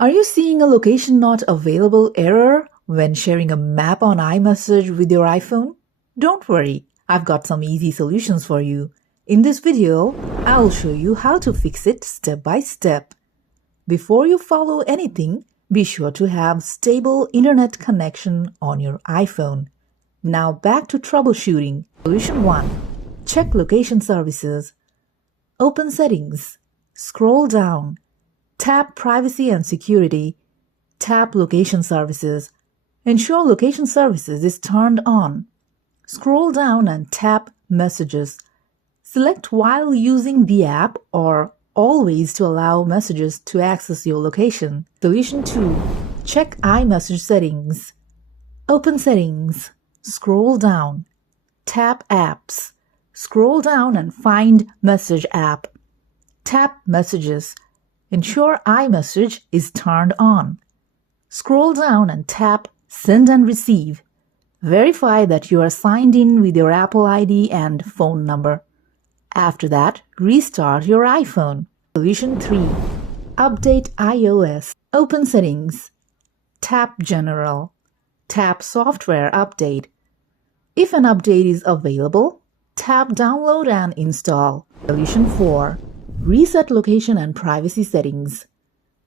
Are you seeing a location not available error when sharing a map on iMessage with your iPhone? Don't worry, I've got some easy solutions for you. In this video, I'll show you how to fix it step by step. Before you follow anything, be sure to have stable internet connection on your iPhone. Now back to troubleshooting. Solution 1. Check location services. Open Settings. Scroll down. Tap Privacy and Security. Tap Location Services. Ensure Location Services is turned on. Scroll down and tap Messages. Select while using the app or always to allow messages to access your location. Solution 2. Check iMessage settings. Open Settings. Scroll down. Tap Apps. Scroll down and find Message app. Tap Messages. Ensure iMessage is turned on. Scroll down and tap Send and Receive. Verify that you are signed in with your Apple ID and phone number. After that, restart your iPhone. Solution 3. Update iOS. Open Settings. Tap General. Tap Software Update. If an update is available, tap Download and Install. Solution 4. Reset Location and Privacy Settings.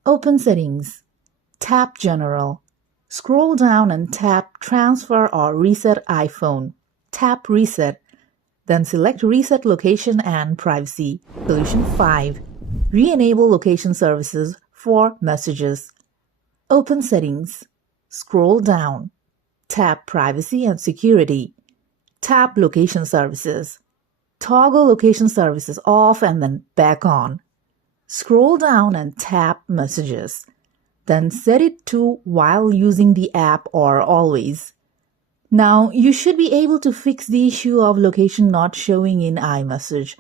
Open Settings. Tap General. Scroll down and tap Transfer or Reset iPhone. Tap Reset. Then select Reset Location and Privacy. Solution 5. Reenable Location Services for Messages. Open Settings. Scroll down. Tap Privacy and Security. Tap Location Services. Toggle Location Services off and then back on. Scroll down and tap Messages. Then set it to while using the app or always. Now, you should be able to fix the issue of location not showing in iMessage.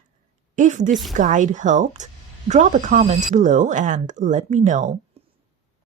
If this guide helped, drop a comment below and let me know.